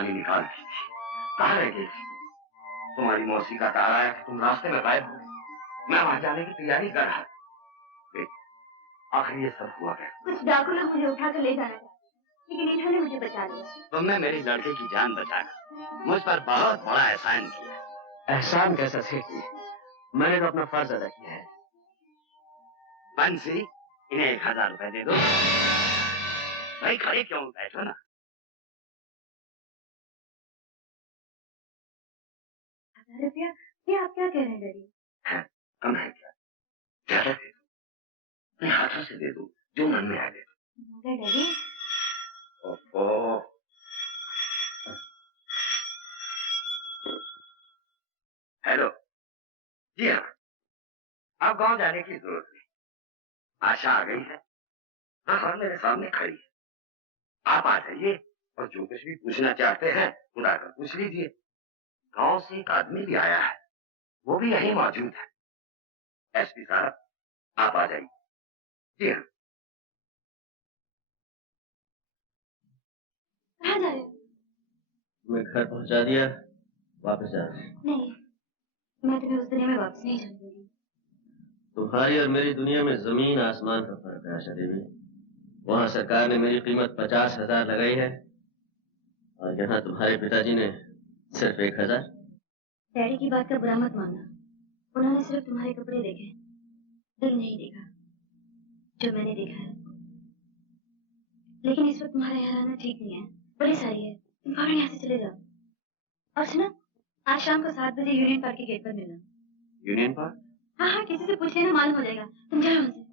जानी निकाल दी थी। कहाँ रह गई थी? तुम्हारी मौसी का तार आया कि तुम रास्ते में गायब हो गए। मैं वहां जाने की तैयारी कर रहा था। आखिर ये सब हुआ कैसे? कुछ डाकू लोग मुझे उठाकर ले जाना चाहते, लेकिन इन्होंने मुझे बचा लिया। तुमने मेरी लड़के की जान बचाकर मुझ पर बहुत बड़ा एहसान किया। एहसान कैसा सेठ? मैंने तो अपना फर्ज अदा किया है। बंसी, इन्हें 1000 रुपए दे दो। भाई खड़े क्यों बैठो ना। 1000 रुपया? ये आप क्या कह रहे हैं डैडी? कम है क्या? ज्यादा दे दो। मैं हाथों से दे दूं, जो मन में आए दे दो। मगर डैडी। ओहो। हेलो। जी हाँ, अब गांव जाने की जरूरत नहीं। आशा आ गई है। हाँ, मेरे सामने खड़ी है। आप आ जाइए और जो कुछ भी पूछना चाहते हैं बुलाकर पूछ लीजिए। गांव से एक आदमी भी आया है, वो भी यहीं मौजूद है। एसपी साहब, आप आ जाइए। जी हाँ। कहाँ जा रहे हो? मैं घर पहुंचा दिया, वापस जा। नहीं, मैं तुम्हें उस दुनिया में वापस नहीं जाने दूंगी। तुम्हारी और मेरी दुनिया में जमीन आसमान का फर्क है आशा देवी। वहाँ सरकार ने मेरी कीमत 50,000 लगाई है और यहाँ तुम्हारे पिताजी ने सिर्फ 1,000। डैडी की बात का बुरा मत मानना। उन्होंने सिर्फ तुम्हारे कपड़े देखे, दिल नहीं देखा जो मैंने देखा है। लेकिन इस वक्त तुम्हारा यहाँ रहना ठीक नहीं है। बड़ी सारी है, तुम फौरन यहाँ से चले जाओ। और सुनो, आज शाम को 7 बजे यूनियन पार्क के गेट पर मिलना। Union park? हाँ हाँ, किसी से पूछ लेना, मालूम हो जाएगा। तुम जाओ हमसे।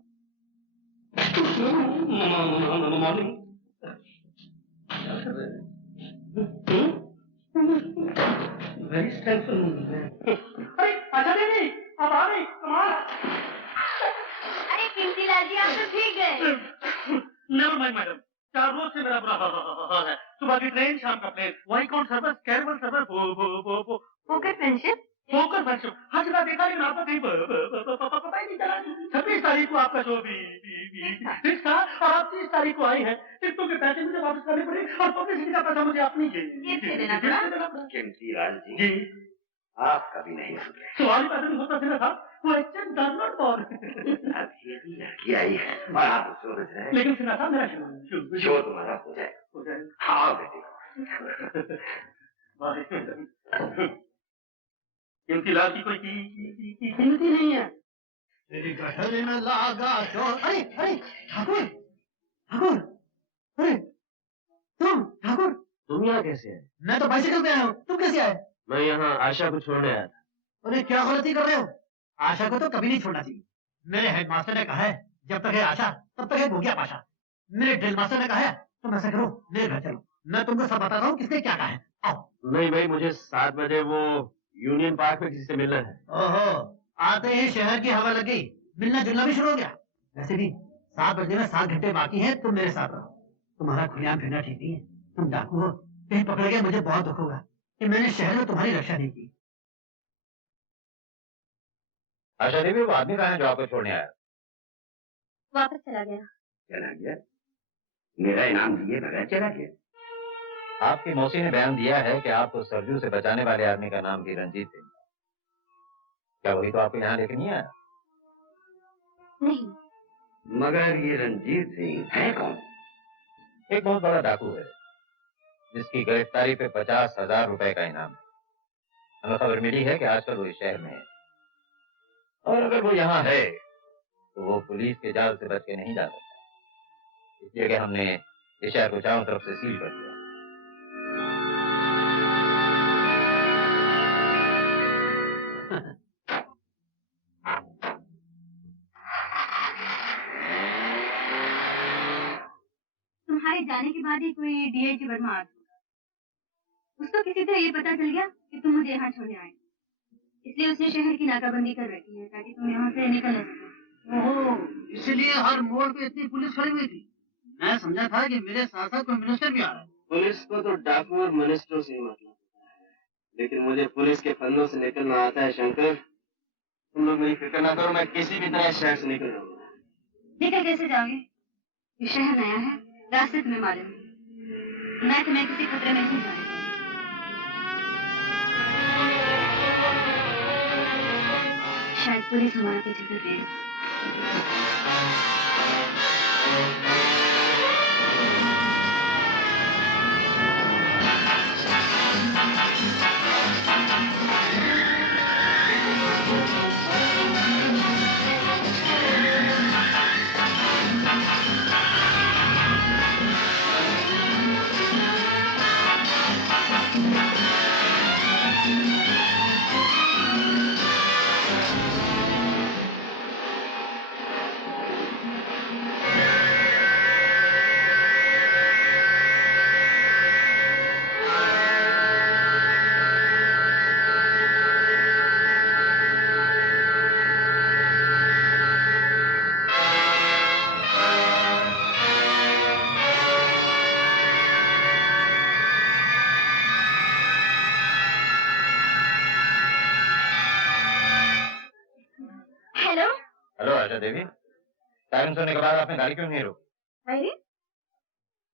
Very strengthful. अरे अच्छा दीदी, आप आ गई, कमाल। अरे कीमती लाल जी, आप तो ठीक गए। नेवर माइंड मैडम, 4 रोज से मेरा बुरा हाल है। सुबह की ट्रेन, शाम का प्लेन, वही कौन सर्विस, कैरेबल सर्विस, पोकर फ्रेंडशिप। फोकस फ्रेंडशिप, हर जगह देखा लेकिन आपका कहीं पता ही नहीं चला। 26 तारीख को आपका जो फिक्स था और आप 30 तारीख को आई है। टिकटों के पैसे मुझे वापस करने पड़े और पब्लिसिटी का पैसा मुझे अपनी देना पड़ा। कीमती लाल जी, जी आप कभी नहीं सुधरे। सवाल ही पैसे नहीं होता सीधा था। Question does not for. अब ये भी लड़की आई है और आप उसको समझ रहे हैं। लेकिन सुना था मेरा शो तुम्हारा हो जाएगा। हाँ बेटी। क्योंकि लाल की कोई कीमती नहीं है। तेरी गठरी में लागा चोर। अरे अरे ठाकुर, ठाकुर, अरे ठाकुर, तुम यहाँ कैसे आए? मैं तो बाइसिकल पे आया हूँ, तुम कैसे आए? मैं यहाँ आशा को छोड़ने आया था। अरे क्या गलती कर रहे हो? आशा को तो कभी नहीं छोड़ना चाहिए। मेरे हेडमास्टर ने कहा है, जब तक है आशा तब तक है भूखिया पाशा। मेरे ड्रिल मास्टर ने कहा है, तुम ऐसा करो, मेरे घर चलो, मैं तुमको सब बताता हूँ किसने क्या कहा है। आओ। नहीं भाई, मुझे 7 बजे वो यूनियन पार्क में किसी से मिलना है। ओहो, आते ही शहर की हवा लग गई, मिलना जुलना भी शुरू हो गया। वैसे भी 7 बजे में 7 घंटे बाकी हैं, तुम मेरे साथ रहो। तुम्हारा खुलेआम फिरना ठीक नहीं है, तुम डाकू हो, कहीं पकड़ गए मुझे बहुत दुख होगा कि मैंने शहर में तुम्हारी रक्षा नहीं की। आशा देवी, वो आदमी कहाँ है जो आपको छोड़ने आया? वापस चला गया। चला गया? मेरा इनाम दिए बगैर चला गया? आपकी मौसी ने बयान दिया है कि आपको सरजू से बचाने वाले आदमी का नाम भी रंजीत सिंह। क्या वही तो आपको यहाँ लेके नहीं आया? नहीं। मगर ये रंजीत सिंह है कौन? एक बहुत बड़ा डाकू है जिसकी गिरफ्तारी पे 50,000 रुपए का इनाम है। हमें खबर मिली है कि आजकल वो इस शहर में है और अगर वो यहाँ है तो वो पुलिस के जाल से बच के नहीं जा सकता। इसलिए कि हमने इस शहर को चारों तरफ से सील कर दिया। तुम्हारे जाने के बाद ही कोई डीआईजी वर्मा आ होगा। उसको किसी तरह ये पता चल गया कि तुम मुझे यहाँ छोड़ने आए, इसलिए उसने शहर की नाकाबंदी कर रखी है ताकि तुम यहाँ से निकल न सको। ओह, इसलिए हर मोड़ पे इतनी पुलिस खड़ी हुई थी। मैं समझा था कि मेरे साथ साथ कोई मिनिस्टर भी आ रहा है। पुलिस को तो डाकू और मिनिस्टरों से ही मतलब होता है, लेकिन मुझे पुलिस के फंदों से निकलना आता है शंकर। तुम लोग मेरी फिक्र ना करो, मैं किसी भी तरह शहर से निकल जाऊंगा। निकल कैसे जाओगे? ये शहर नया है, रास्ते तुम्हें मालूम है। मैं तुम्हें किसी खतरे में नहीं जाने दूंगी। शायद पुलिस हमारा पीछे कर रही है। देवी, सायरन सुनने के बाद आपने गाड़ी क्यों नहीं रोकी? अरे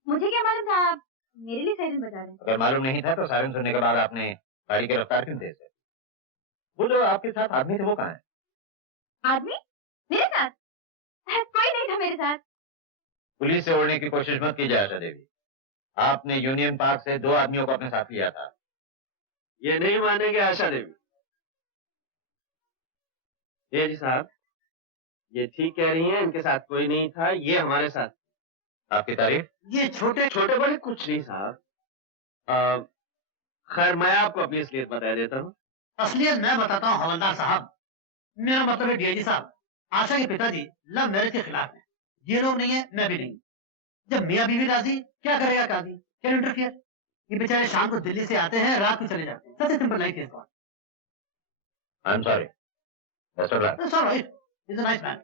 मुझे क्या मालूम था आप मेरे लिए सायरन बजा रहे हैं। अगर मालूम नहीं था तो सायरन सुनने के बाद आपने गाड़ी की रफ्तार क्यों तेज है? वो जो आपके साथ आदमी थे वो कहाँ है? आदमी मेरे साथ? कोई नहीं था मेरे साथ। पुलिस से उड़ने की कोशिश मत कीजिए आशा देवी। आपने यूनियन पार्क से 2 आदमियों को अपने साथ लिया था। ये नहीं मानेंगे आशा देवी। ये जी साहब, ये ठीक कह रही हैं, इनके साथ कोई नहीं था, ये हमारे साथ। आपकी तारीफ? ये छोटे छोटे बड़े कुछ नहीं साहब। खैर मैं आपको अपनी असलियत बता देता हूँ। असलियत मैं बताता हूँ हवलदार साहब। मेरा मतलब है डीआईजी साहब, आशा के पिताजी लव मैरिज के खिलाफ हैं। ये लोग नहीं है, मैं भी नहीं। जब मियाँ बीवी राजी, क्या करेगा काजी? Can interfere? ये बेचारे शाम को दिल्ली से आते हैं, रात को चले जाते हैं। सच सिंपल लाइफ है। I am sorry. That's all right. That's all right. He's a nice man.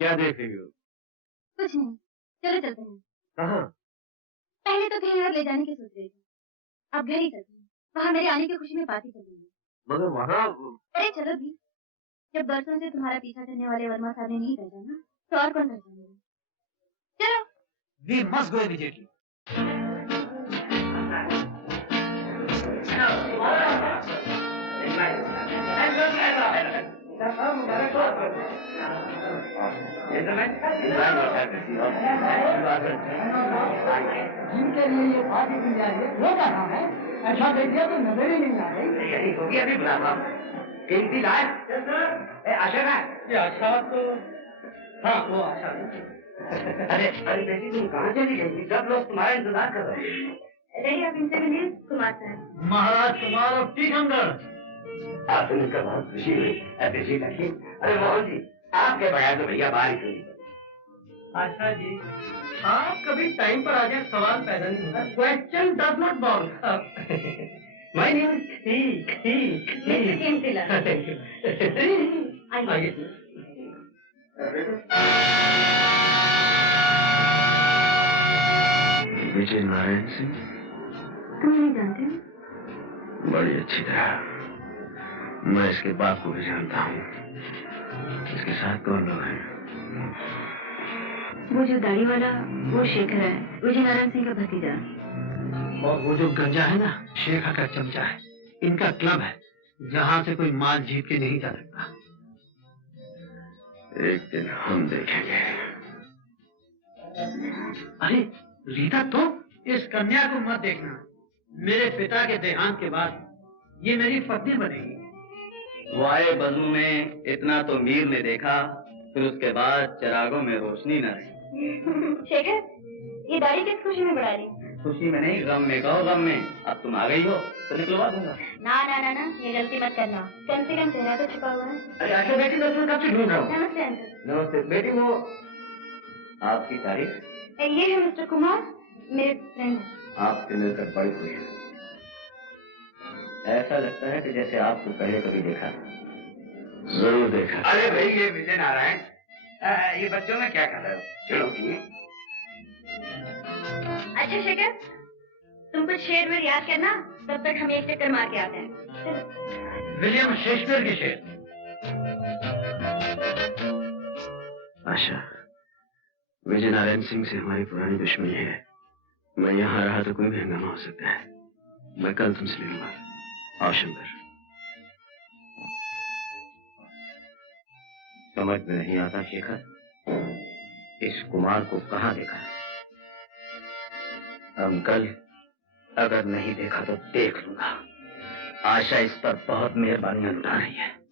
क्या देख रही हो? कुछ नहीं, चलो चलते हैं। कहाँ? पहले तो कहीं और ले जाने की सोच रही थी, अब घर ही चलते हैं। वहाँ मेरे आने की खुशी में पार्टी करेंगे। मगर वहाँ? अरे चलो भी, जब बरसों से तुम्हारा पीछा करने वाले वर्मा साहब ने नहीं पहचाना तो और कौन पहचानेगा? चलो। We must go immediately. जिनके लिए ये पार्टी दी जा रही है वो कहाँ है? ऐसा देखिए तो नजर ही नहीं आ रही। यही होगी अभी बुलावा। कीमती लाए? आशा का? ये आशा तो हाँ वो आशा। अरे बेटी तुम कहाँ चली गई? सब लोग तुम्हारा इंतजार कर रहे हैं। रेडी आप इनसे मिलिए कुमार साहब। महाराज कुमार और टीकमगढ़। आपसे मिलकर बहुत खुशी हुई। अरे मोहन जी, आपके बगैर तो भैया बारिश हुई। आशा जी, आप कभी टाइम पर आ जाए सवाल पैदा नहीं होता। Question does not bound. मैं नहीं ठीक आइए। विजय नारायण सिंह? तुम नहीं जानते? बड़ी अच्छी तरह। मैं इसके बाप को भी जानता हूँ। इसके साथ कौन लोग हैं? वो जो दाढ़ी वाला वो शेखर है, विजय नारायण सिंह का भतीजा। और वो जो गंजा है ना, शेखर का चमचा है। इनका क्लब है जहाँ से कोई माल जीत के नहीं जा सकता। एक दिन हम देखेंगे। अरे रीता, तो इस कन्या को मत देखना। मेरे पिता के देहांत के बाद ये मेरी पत्नी बनेगी। वाए बजू में इतना तो मीर ने देखा, फिर उसके बाद चिरागों में रोशनी न रही। शेखर, ये दाढ़ी किस खुशी में बढ़ा रही? खुशी में नहीं, गम में। कहो गम में। अब तुम आ गई हो तो निकलवा दूंगा। ना ना ना ना, ये गलती मत करना। कम से कम चेहरा तो छुपा हुआ है। अरे आशा बेटी, मैं तुम्हें कब से ढूंढ रहा हूँ। नमस्ते अंकल। नमस्ते बेटी। वो आपकी तारीफ? ये है मिस्टर कुमार, मेरे फ्रेंड हैं। आपसे मिलकर बड़ी खुशी है। ऐसा लगता है कि जैसे आपको पहले कभी देखा। जरूर देखा। अरे भाई, ये विजय नारायण, ये बच्चों में क्या कर रहे हो? चलो अच्छा शेखर, तुम कुछ शेर वेर याद करना, तब तक हम एक चक्कर मार के आते हैं। विलियम शेक्सपियर के शेर। आशा, विजय नारायण सिंह से हमारी पुरानी दुश्मनी है। मैं यहाँ रहा तो कोई भी हंगामा हो सकता है। मैं कल तुमसे मिलूंगा। आओ शंकर। समझ में नहीं आता शेखर, इस कुमार को कहाँ देखा? अंकल, अगर नहीं देखा तो देख लूंगा। आशा इस पर बहुत मेहरबानियां लुटा रही है।